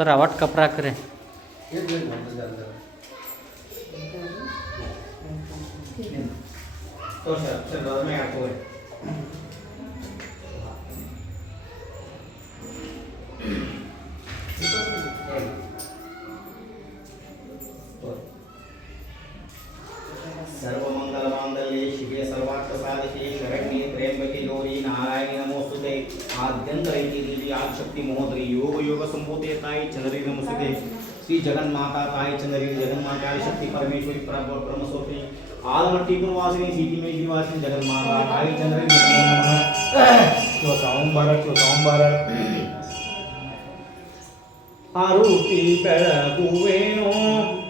sir out कपड़ा करे तो सर मैं आपको सर्वमंगलमांगल्ये शिवे सर्वार्थसाधके शरण्ये त्र्यंबके गौरी नारायणी नमोस्तुते आद्यंतरैति देवी आदिशक्ति महोदरी योग योग संभूते ताई चंद्री नमस्ते श्री जगन्माता ताई चंद्री जगन्माता आदिशक्ति परमेश्वरी परमस्वरूपिणी आलमट्टी पुरवासिनी सीटी में निवासिनी जगन्माता ताई चंद्री नमो नमः चौसांबर आरुति ಬೆಳಗುವೆನೋ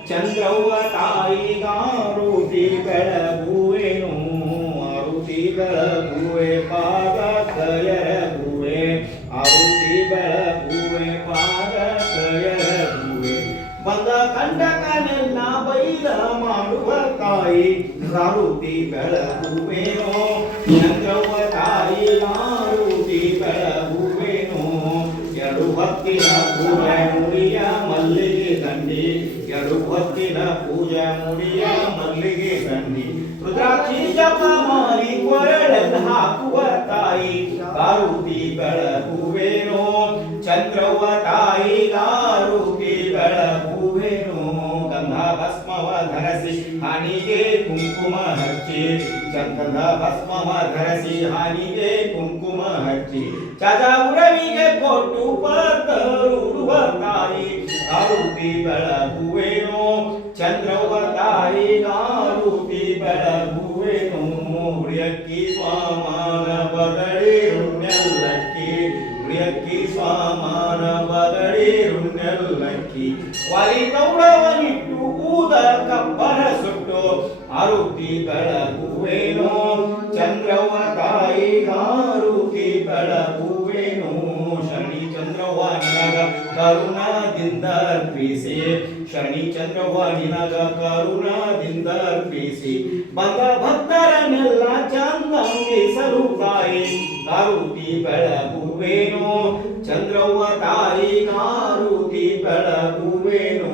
ಚಂದ್ರವ್ವ ತಾಯಿಗಾರುತಿ ಬೆಳಗುವೆನೋ ಆರುತಿ ಬೆಳಗುವೆ ಪಾದ ಕಯಗುವೆ ಆರುತಿ ಬೆಳಗುವೆ ಪಾದ ಕಯಗುವೆ ಬಂದ ಕಂಡಕನೆಲ್ಲ ಬೈದ ಮಾಡುವ ತಾಯಿ ಆರುತಿ ಬೆಳಗುವೆನೋ ಚಂದ್ರವ್ವ ತಾಯಿಗಾರುತಿ ಬೆಳಗುವೆನೋ ಎರಡು ಹೊತ್ತಿನ ಪೂಜೆ ಮುಡಿಯ ಮಲ್ಲಿಗೆ ದಂಡಿ ಎರಡು ಹೊತ್ತಿನ ಪೂಜೆ ಮುಡಿಯ ಮಲ್ಲಿಗೆ ದಂಡಿ ರುದ್ರಾಕ್ಷಿ ಜಪ ಮಾಡಿ ಕೊರಳನ್ನು ಹಾಕುವ ತಾಯಿ ಗಾರುತಿ ಬೆಳಗುವೆನೋ ಚಂದ್ರವ್ವ ತಾಯಿ ಗಾರುತಿ ಬೆಳಗುವೆನೋ ಗಂಧ ಭಸ್ಮವ ಧರಿಸಿ ಹಣಿಗೆ ಕುಂಕುಮ ಹಚ್ಚಿ ಚಂದನ ಭಸ್ಮವ ಧರಿಸಿ ಹಣಿಗೆ ಕುಂಕುಮ ಹಚ್ಚಿ ಚಜ ಉರವಿಗೆ ಕೊಟ್ಟು ಪತರುರುವ ತಾಯಿ ಗಾರುತಿ ಬೆಳಗುವೆನೋ ಚಂದ್ರವ್ವ ತಾಯಿ ಗಾರುತಿ ಬೆಳಗುವೆನೋ ಉಳಿಯಕ್ಕಿ ಸ್ವಾಮಾನ ಬದಳಿ ರುಣ್ಯಲ್ಲಕ್ಕಿ ಉಳಿಯಕ್ಕಿ ಸ್ವಾಮಾನ ಬದಳಿ ರುಣ್ಯಲ್ಲಕ್ಕಿ ವಾಲಿ ತೌಡವನಿಟ್ಟು ಊದ ಕಪ್ಪನ ಸುಟ್ಟು ಆರುತಿ ಬೆಳಗುವೆನೋ ಚಂದ್ರವ್ವ ತಾಯಿ ಗಾರುತಿ ಬೆಳಗುವೆನೋ ಶನಿ ಚಂದ್ರವ್ವ ನಿನಗ ಕರುಣಾದಿಂದ ಅರ್ಪಿಸಿ ಶನಿ ಚಂದ್ರವ್ವ ನಿನಗ ಕರುಣಾದಿಂದ ಅರ್ಪಿಸಿ ಬಂದ ಭಕ್ತರನ್ನೆಲ್ಲ ಚಂದಂಗಿಸಲು ತಾಯಿ ಗಾರುತಿ ಬೆಳಗುವೆನೋ ಚಂದ್ರವ್ವ ತಾಯಿ ಗಾರುತಿ ಬೆಳಗುವೆನೋ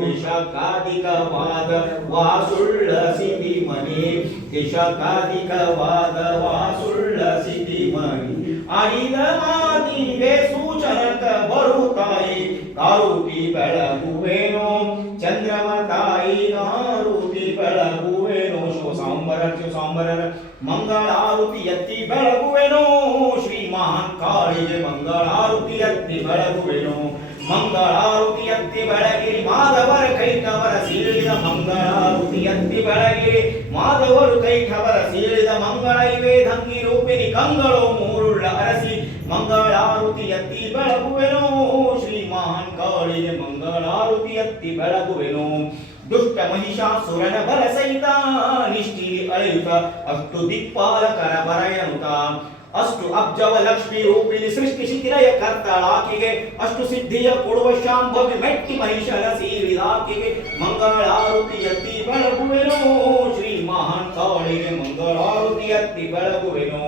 ದಿಶಕಾಧಿಕವಾದ ವಾಸುಳ್ಳ ಸಿಟಿ ಮನೆ ದಿಶಕಾಧಿಕವಾದ ವಾಸುಳ್ಳ ಸಿಟಿ ಮನೆ ಆಡಿದ ಮಾತಿಗೆ ಸೂಚನಕ ಬರುತ್ತಾಯಿ ಗಾರುತಿ ಬೆಳಗುವೆನೋ ಚಂದ್ರವ ತಾಯಿ ಗಾರುತಿ ಬೆಳಗುವೆನೋ ಶಿವಸಾಂಬರ ಮಂಗಳಾರುತಿ ಎತ್ತಿ ಬೆಳಗುವೆನೋ ಶ್ರೀ ಮಹಾನ್ ಕಾಳಿಗೆ ಮಂಗಳಾರುತಿ ಎತ್ತಿ ಬೆಳಗುವೆನೋ ಮಂಗಳಾರುತಿ ಎತ್ತಿ ಬೆಳಗಿರಿ ಮಾಧವರ ಕೈಟವರ ಸೀಳಿದ ಮಂಗಳಾರುತಿ ಎತ್ತಿ ಬೆಳಗಿರಿ ಮಾಧವರು ಕೈಟವರ ಸೀಳಿದ ಮಂಗಳ ಇವೆ ಧಂಗಿ ರೂಪಿಣಿ ಕಂಗಳು ಮೂರುಳ್ಳ ಅರಸಿ ಮಂಗಳಾರುತಿ ಎತ್ತಿ ಬೆಳಗುವೆನೋ ಶ್ರೀ ಮಹಾನ್ ಕಾಳಿಗೆ ಮಂಗಳಾರುತಿ ಎತ್ತಿ ಬೆಳಗುವೆನೋ ದುಷ್ಟ ಮಹಿಷಾಸುರನ ಬಲ ಸಹಿತ ನಿಷ್ಠಿಲಿ ಅಳೆಯುತ್ತ ಅಷ್ಟು ದಿಕ್ಪಾಲಕರ ಬರೆಯನುತ ಅಷ್ಟು ಅಬ್ಜವ ಲಕ್ಷ್ಮಿ ರೂಪಿಣಿ ಸೃಷ್ಟಿಸಿತಿರಯ ಕರ್ತಳಾಕಿಗೆ ಅಷ್ಟು ಸಿದ್ಧಿಯ ಕೊಡುವ ಶಾಂಭವಿ ಮೆಟ್ಟಿ ಮಹಿಷನ ಸೀಳಿದಾಕಿಗೆ ಮಂಗಳಾರುತಿ ಎತ್ತಿ ಬೆಳಗುವೆನೋ ಶ್ರೀ ಮಹಾನ್ ಕಾಳಿಗೆ ಮಂಗಳಾರುತಿ ಎತ್ತಿ ಬೆಳಗುವೆನೋ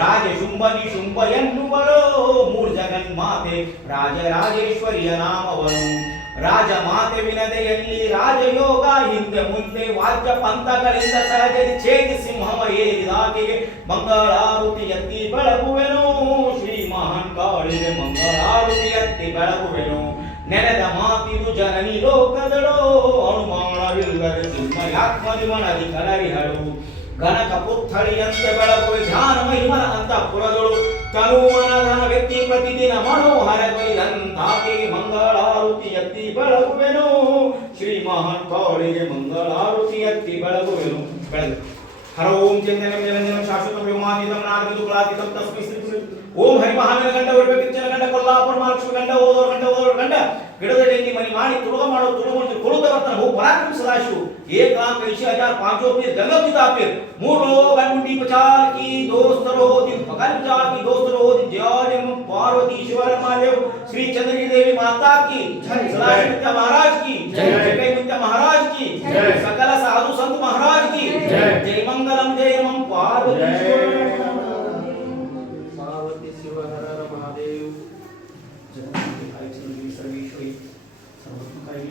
ರಾಜ ಶುಂಭನಿ ಶುಂಭ ಎನ್ನುವರೋ ಮೂರ್ ಜಗನ್ಮಾತೆ ರಾಜರಾಜೇಶ್ವರಿಯ ನಾಮವನು ರಾಜ ಮಾತೆ ವಿನದೆಯಲ್ಲಿ ರಾಜಯೋಗ ಹಿಂದೆ ಮುಂದೆ ವಾದ್ಯ ಪಂಥಗಳಿಂದ ಸಹಜರಿ ಛೇದಿ ಸಿಂಹವ ಏರಿದಾಕೆಗೆ ಮಂಗಳಾರುತಿ ಎತ್ತಿ ಬೆಳಗುವೆನೋ ಶ್ರೀ ಮಹಾನ್ ಕಾಳಿಗೆ ಮಂಗಳಾರುತಿ ಎತ್ತಿ ಬೆಳಗುವೆನೋ ನೆನೆದ ಮಾತಿದು ಜನನಿ ಲೋಕದಳೋ ಅನುಮಾನವಿಲ್ಲದೆ ಚಿನ್ಮಯಾತ್ಮದಿ ಮನದಿ ಕಲರಿಹಳು ಗಣಕ ಪುತ್ಥಳಿಯಂತೆ ಬೆಳಗುವೆ ಧ್ಯಾನ ಮಹಿಮನ ಅಂತಃಪುರದಳು ತನುಮನಧನ ವ್ಯಕ್ತಿ ಪ್ರತಿದಿನ ಮನೋಹರ ಬೈದಂತಾಕೆಗೆ ಮಂಗಳಾರುತಿ ಎತ್ತಿ ಬೆಳಗುವೆನೋ ಶ್ರೀ ಮಹಾನ್ ಕಾಳಿಗೆ ಮಂಗಳಾರುತಿ ಎತ್ತಿ ಬೆಳಗುವೆನು ಬೆಳಗು ಹರ ಓಂ ಚಂದನಂ ನಿರಂಜನಂ ಶಾಶ್ವತ ವ್ಯೋಮಾತೀತಂ ನಾರದಿದು ಕುಲಾತೀತಂ ತಸ್ಮೈ ಶ್ರೀ ಓಂ ಹರಿ ಮಹಾವೀರ ಗಂಡ ವೈಭಕ್ತಿನ ಗಂಡ ಕೊಲ್ಲಾಪುರ ಮಹಾಲಕ್ಷ್ಮಿ ಗಂಡ ಓದೋರ್ ಗಂಡ ಗಿಡದಡಿ ಮನಿ ಮಾಡಿ ತುಳುಗ ಮಾಡೋ ತುಳುಗೊಂಡು ತುಳುದವರ್ತನ ಹೋ ಪರಾಕ್ರಮ ಸದಾಶಿವ एक लाख 80,000 पांचों पे जगत की तापीर मूलो गंडी पचाल की दोस्तरो दिन पकंचाल की दोस्तरो दिन जय पार्वतीश्वर महादेव श्री चंद्री देवी माता की जय सदाशिव महाराज की जय जय महाराज की जय सकल साधु संत महाराज की जय जय मंगलम जय नमः पार्वतीश्वर पार्वती शिव हर हर महादेव जगन्नाथ आई चंद्री सर्वेश्वरी ತಾಯಿ